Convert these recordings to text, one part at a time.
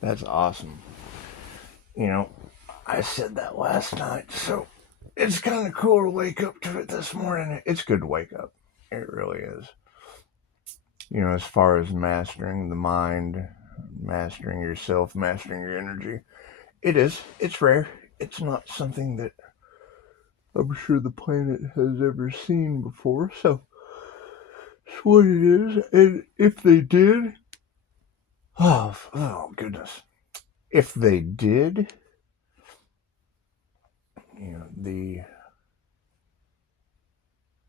That's awesome. You know, I said that last night, so it's kind of cool to wake up to it this morning. It's good to wake up. It really is. As far as mastering the mind, mastering yourself, mastering your energy, it is. It's rare. It's not something that I'm sure the planet has ever seen before, so it's what it is. And if they did, oh goodness. If they did, the,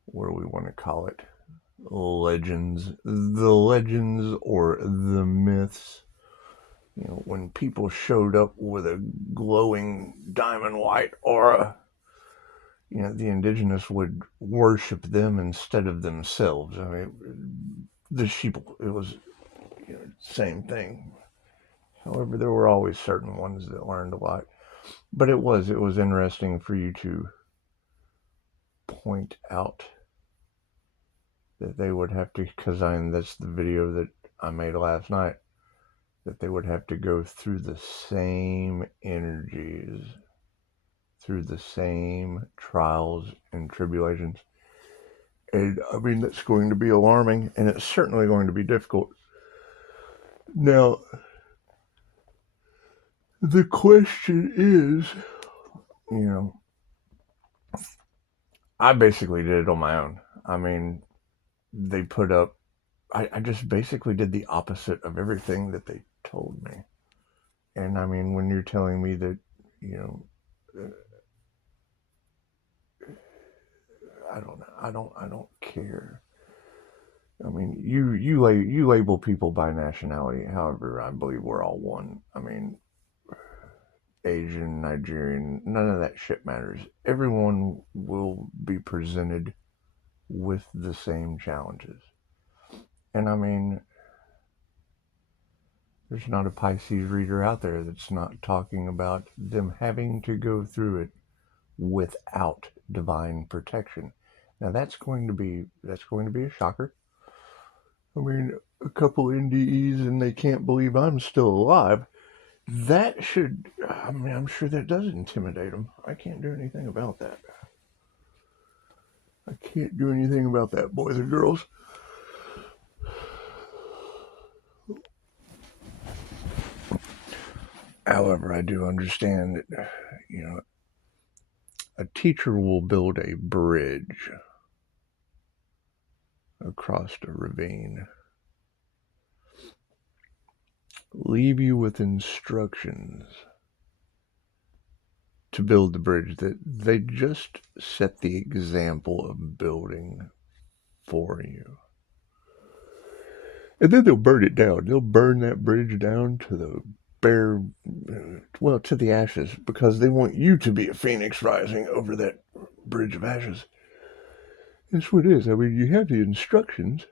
what do we want to call it? The legends or the myths. When people showed up with a glowing diamond white aura, the indigenous would worship them instead of themselves. I mean, the sheeple, it was, same thing. However, there were always certain ones that learned a lot. But it was interesting for you to point out that they would have to, because that's the video that I made last night, that they would have to go through the same energies, through the same trials and tribulations. And I mean, that's going to be alarming, and it's certainly going to be difficult. Now, the question is, you know, I basically did it on my own. I mean, they put up, I just basically did the opposite of everything that they told me. And I mean, when you're telling me that, you know, I don't care. I mean, you label people by nationality. However, I believe we're all one. I mean, Asian, Nigerian, none of that shit matters. Everyone will be presented with the same challenges. And I mean, there's not a Pisces reader out there that's not talking about them having to go through it without divine protection. Now that's going to be a shocker. I mean, a couple NDEs and they can't believe I'm still alive. That should, I mean, I'm sure that does intimidate them. I can't do anything about that. I can't do anything about that, boys and girls. However, I do understand that, a teacher will build a bridge across a ravine, leave you with instructions to build the bridge that they just set the example of building for you. And then they'll burn it down. They'll burn that bridge down to the bare, well, to the ashes, because they want you to be a phoenix rising over that bridge of ashes. That's what it is. I mean, you have the instructions,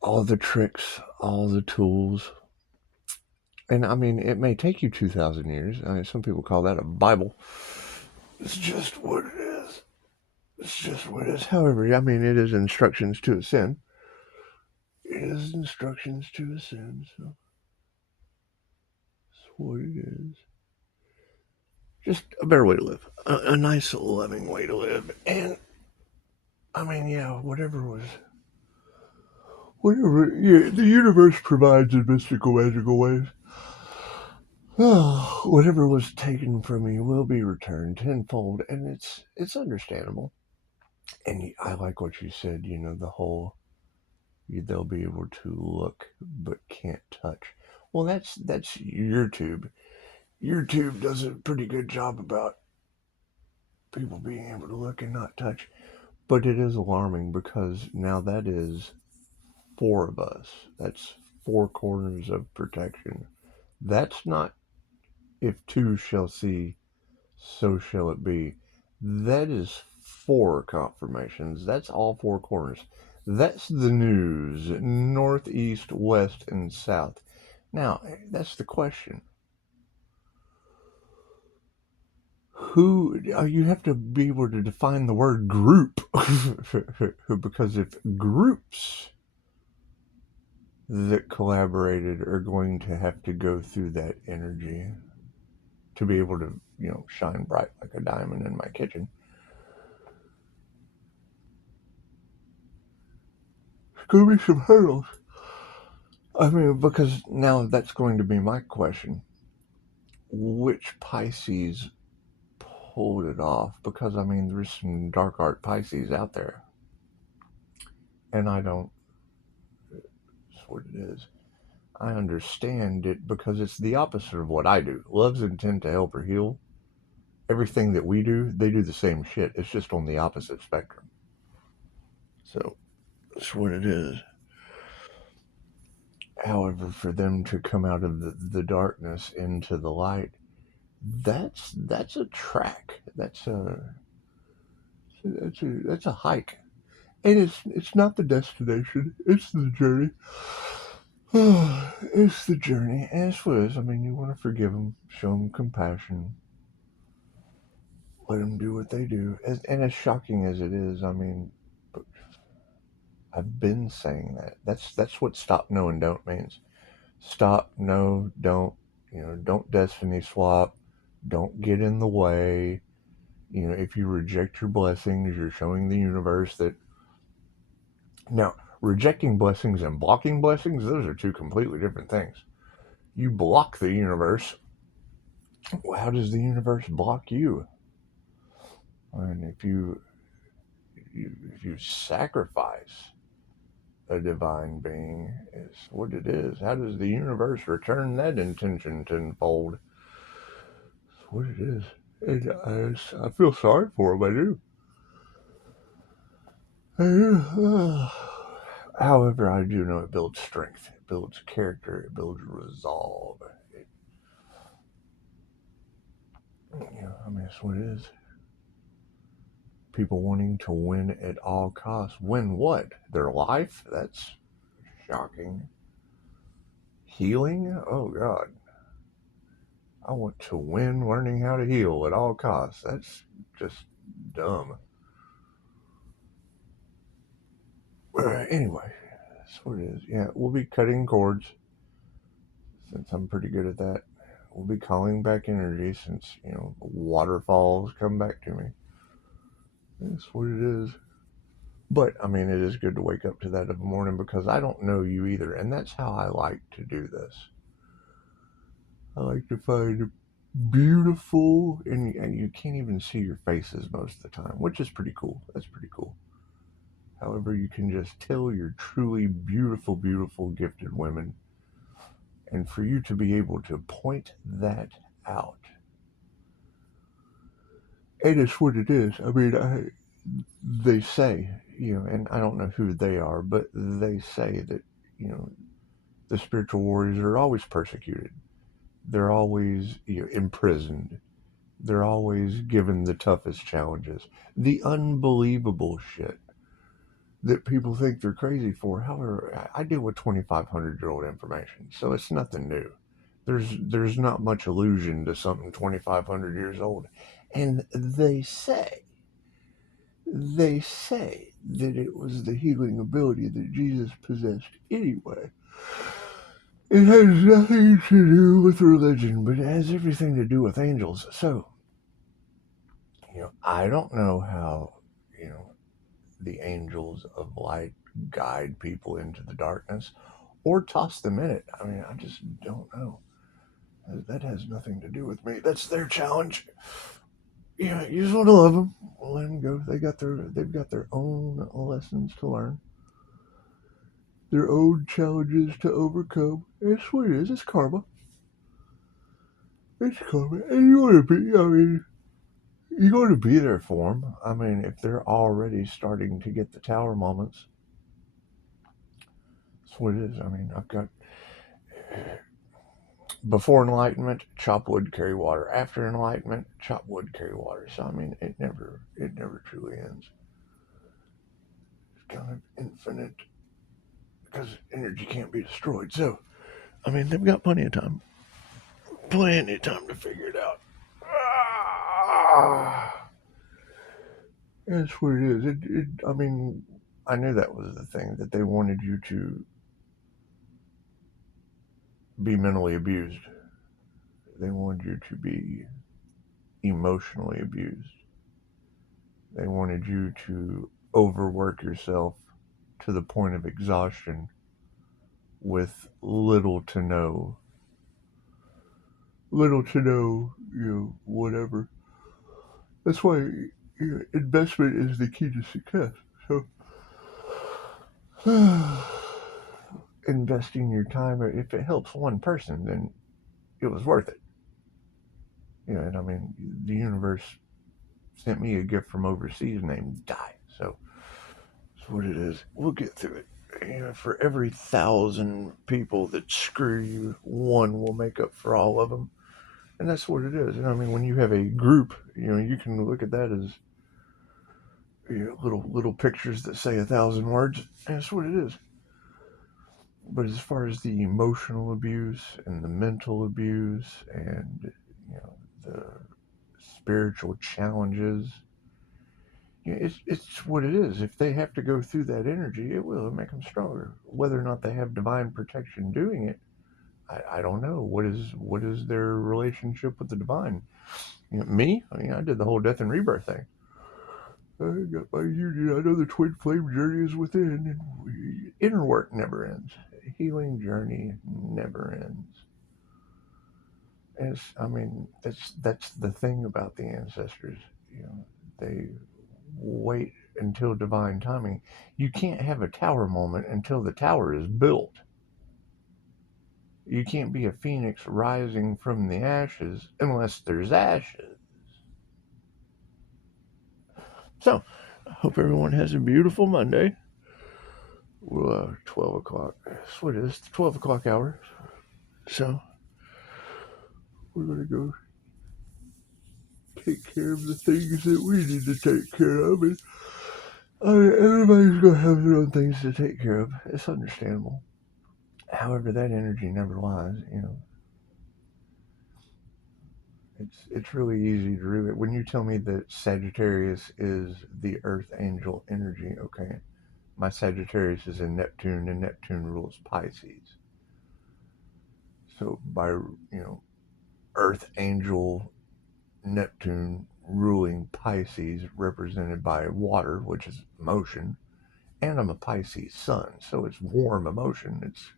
all the tricks, all the tools. And I mean, it may take you 2,000 years. I mean, some people call that a Bible. It's just what it is. It's just what it is. However, I mean, it is instructions to ascend. It is instructions to ascend, so that's what it is. Just a better way to live. A nice, loving way to live. And, I mean, yeah, whatever, yeah, the universe provides in mystical, magical ways. Oh, whatever was taken from me will be returned tenfold, and it's understandable. And I like what you said. The whole they'll be able to look but can't touch. Well, that's YouTube. YouTube does a pretty good job about people being able to look and not touch. But it is alarming because now that is four of us. That's four corners of protection. That's not if two shall see, so shall it be. That is four confirmations. That's all four corners. That's the news, north, east, west, and south. Now, that's the question. Who, you have to be able to define the word group because if groups that collaborated are going to have to go through that energy to be able to, shine bright like a diamond in my kitchen. It's going to be some hurdles. I mean, because now that's going to be my question. Which Pisces pulled it off? Because, I mean, there's some dark art Pisces out there. And I don't, that's what it is. I understand it because it's the opposite of what I do. Love's intent to help or heal. Everything that we do, they do the same shit. It's just on the opposite spectrum. So that's what it is. However, for them to come out of the darkness into the light, that's a track. That's a hike, and it's not the destination. It's the journey. It's the journey, and it's what it is. I mean, you want to forgive them, show them compassion, let them do what they do. And as shocking as it is, I mean, I've been saying that. That's what stop, no, and don't means. Stop, no, don't. Don't destiny swap. Don't get in the way. If you reject your blessings, you're showing the universe that. Now, rejecting blessings and blocking blessings, those are two completely different things. You block the universe. Well, how does the universe block you? And if you sacrifice a divine being, is what it is. How does the universe return that intention tenfold? That's what it is. And I feel sorry for him. I do. I do. However, I do know it builds strength. It builds character. It builds resolve. I mean, that's what it is. People wanting to win at all costs. Win what? Their life? That's shocking. Healing? Oh, God. I want to win learning how to heal at all costs. That's just dumb. Anyway, that's what it is. Yeah, we'll be cutting cords since I'm pretty good at that. We'll be calling back energy since, waterfalls come back to me. That's what it is. But, I mean, it is good to wake up to that in the morning because I don't know you either. And that's how I like to do this. I like to find beautiful, and you can't even see your faces most of the time, which is pretty cool. That's pretty cool. However, you can just tell you're truly beautiful, beautiful, gifted women. And for you to be able to point that out, and it's what it is. I mean, they say, and I don't know who they are, but they say that, the spiritual warriors are always persecuted. They're always, imprisoned. They're always given the toughest challenges, the unbelievable shit that people think they're crazy for. However, I deal with 2,500-year-old information, so it's nothing new. There's not much allusion to something 2,500 years old, and they say that it was the healing ability that Jesus possessed anyway. It has nothing to do with religion, but it has everything to do with angels. So, I don't know how, the angels of light guide people into the darkness or toss them in it. I mean, I just don't know. That has nothing to do with me. That's their challenge. You just want to love them. Let them go. They've got their own lessons to learn, their own challenges to overcome. It's what it is. It's karma. It's karma, and you want to be. I mean, you got to be there for them. I mean, if they're already starting to get the tower moments, that's what it is. I mean, I've got before enlightenment, chop wood, carry water. After enlightenment, chop wood, carry water. So I mean, it never truly ends. It's kind of infinite because energy can't be destroyed. So I mean, they've got plenty of time to figure it out. That's what it is. I mean, I knew that was the thing that they wanted you to be mentally abused. They wanted you to be emotionally abused. They wanted you to overwork yourself to the point of exhaustion with whatever. That's why investment is the key to success. So, investing your time, if it helps one person, then it was worth it. And I mean, the universe sent me a gift from overseas named Die. So that's what it is. We'll get through it. For every 1,000 people that screw you, one will make up for all of them. And that's what it is. I mean, when you have a group, you can look at that as little pictures that say 1,000 words. And that's what it is. But as far as the emotional abuse and the mental abuse and the spiritual challenges, it's what it is. If they have to go through that energy, it will make them stronger. Whether or not they have divine protection doing it, I don't know. What is their relationship with the divine? Me? I mean, I did the whole death and rebirth thing. I got my union. I know the twin flame journey is within, and inner work never ends. Healing journey never ends. I mean, that's the thing about the ancestors. They wait until divine timing. You can't have a tower moment until the tower is built. You can't be a phoenix rising from the ashes unless there's ashes. So, I hope everyone has a beautiful Monday. Well, 12 o'clock. That's what it is, the 12 o'clock hour. So, we're going to go take care of the things that we need to take care of. And everybody's going to have their own things to take care of. It's understandable. However, that energy never lies. It's really easy to read it. When you tell me that Sagittarius is the Earth angel energy, okay, my Sagittarius is in Neptune, and Neptune rules Pisces. So by Earth angel Neptune ruling Pisces, represented by water, which is motion, and I'm a Pisces sun, so it's warm emotion, it's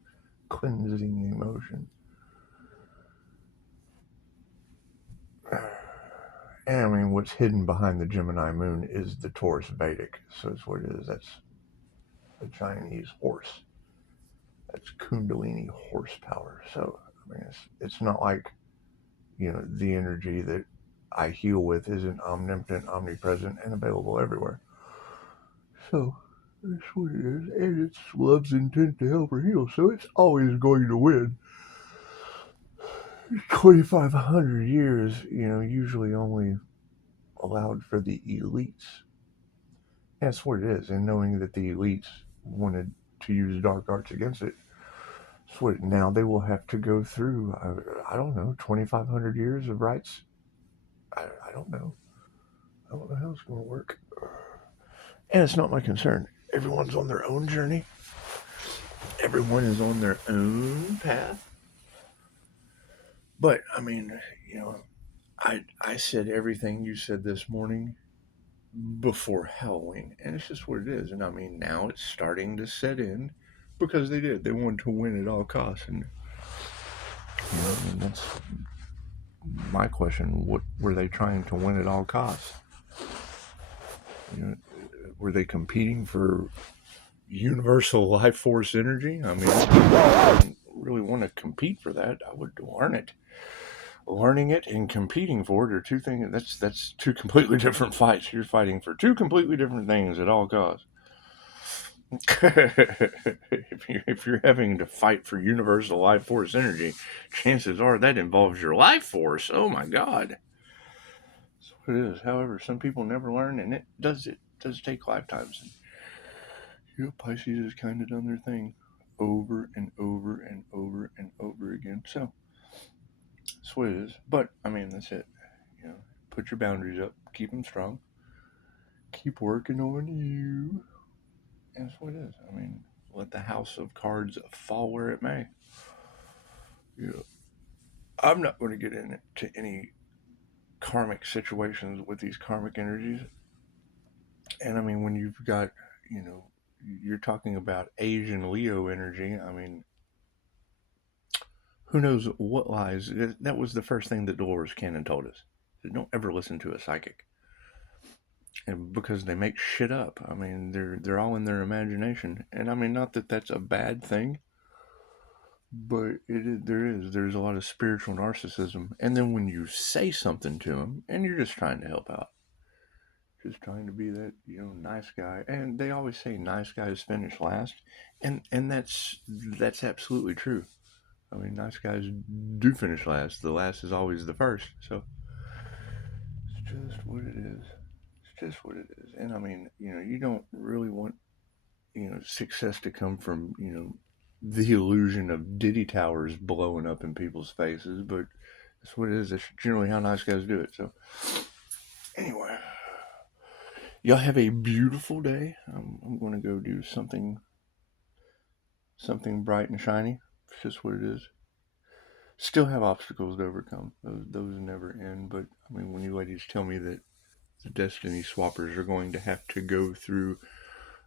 cleansing emotion. And I mean, what's hidden behind the Gemini moon is the Taurus Vedic. So it's what it is. That's the Chinese horse. That's Kundalini horsepower. So I mean, it's not like the energy that I heal with isn't omnipotent, omnipresent, and available everywhere. So that's what it is, and it's love's intent to help her heal. So it's always going to win. 2,500 years, usually only allowed for the elites. That's what it is. And knowing that the elites wanted to use dark arts against it, so now they will have to go through, I don't know, 2,500 years of rights. I don't know. I don't know how it's going to work. And it's not my concern. Everyone's on their own journey. Everyone is on their own path. But, I mean, I said everything you said this morning before Halloween, and it's just what it is. And I mean, now it's starting to set in because they did. They wanted to win at all costs, and and that's my question. What were they trying to win at all costs? Were they competing for universal life force energy? I mean, I don't really want to compete for that. I would learn it. Learning it and competing for it are two things. That's two completely different fights. You're fighting for two completely different things at all costs. if you're having to fight for universal life force energy, chances are that involves your life force. Oh my God. That's what it is. However, some people never learn, and it does take lifetimes. And Pisces has kind of done their thing over and over and over and over again. So that's what it is. But I mean, that's it. Put your boundaries up, keep them strong, keep working on you. And that's what it is. I mean, let the house of cards fall where it may. you know, I'm not going to get into any karmic situations with these karmic energies. And I mean, when you've got, you know, you're talking about Asian Leo energy, I mean, who knows what lies? That was the first thing that Dolores Cannon told us. Don't ever listen to a psychic. And because they make shit up. I mean, they're all in their imagination. And I mean, not that that's a bad thing, but there's a lot of spiritual narcissism. And then when you say something to them, and you're just trying to help out, just trying to be that, you know, nice guy. And they always say nice guys finish last, and that's absolutely true. I mean, nice guys do finish last. The last is always the first. So it's just what it is. It's just what it is. And I mean, you know, you don't really want, you know, success to come from, you know, the illusion of Diddy towers blowing up in people's faces, but that's what it is. That's generally how nice guys do it. So anyway, y'all have a beautiful day. I'm going to go do something bright and shiny. It's just what it is. Still have obstacles to overcome. Those never end. But I mean, when you ladies tell me that the destiny swappers are going to have to go through,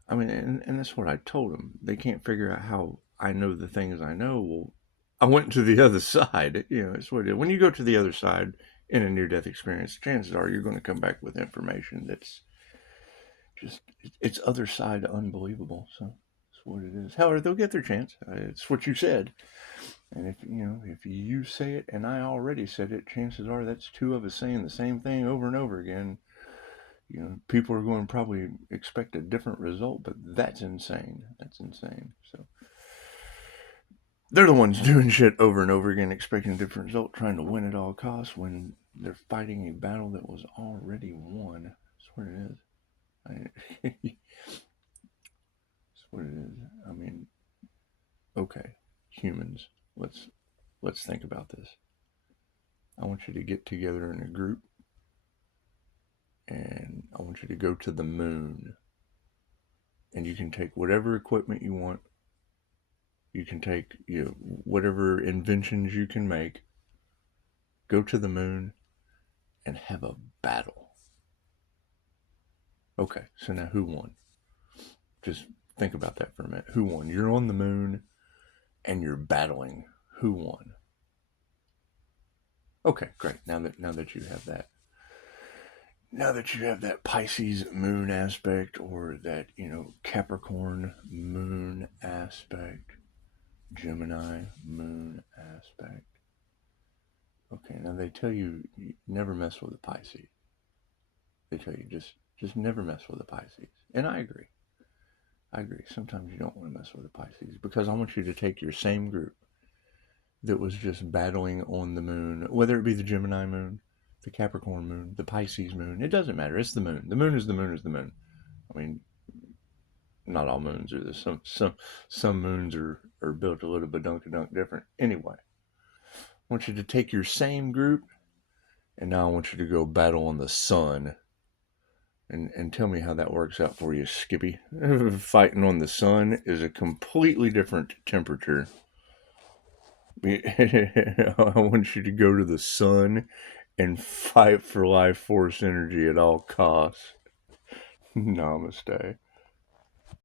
I mean, and that's what I told them. They can't figure out how I know the things I know. Well, I went to the other side. You know, it's what it is. When you go to the other side in a near-death experience, chances are you're going to come back with information that's just, it's other side unbelievable. So that's what it is. However, they'll get their chance. It's what you said. And if, you know, if you say it and I already said it, chances are that's two of us saying the same thing over and over again. You know, people are going to probably expect a different result, but that's insane. That's insane. So they're the ones doing shit over and over again, expecting a different result, trying to win at all costs when they're fighting a battle that was already won. That's what it is. That's what it is. I mean, okay, humans, let's think about this. I want you to get together in a group, and I want you to go to the moon. And you can take whatever equipment you want. You can take, you know, whatever inventions you can make. Go to the moon and have a battle. Okay, so now who won? Just think about that for a minute. Who won? You're on the moon and you're battling. Who won? Okay, great. Now that you have that, now that you have that Pisces moon aspect, or that, you know, Capricorn moon aspect, Gemini moon aspect. Okay, now they tell you never mess with a Pisces. They tell you just never mess with a Pisces. And I agree. I agree. Sometimes you don't want to mess with a Pisces, because I want you to take your same group that was just battling on the moon, whether it be the Gemini moon, the Capricorn moon, the Pisces moon. It doesn't matter. It's the moon. The moon is the moon is the moon. I mean, not all moons are this. Some moons are built a little bit dunk different. Anyway, I want you to take your same group, and now I want you to go battle on the sun. And tell me how that works out for you, Skippy. Fighting on the sun is a completely different temperature. I want you to go to the sun and fight for life force energy at all costs. Namaste.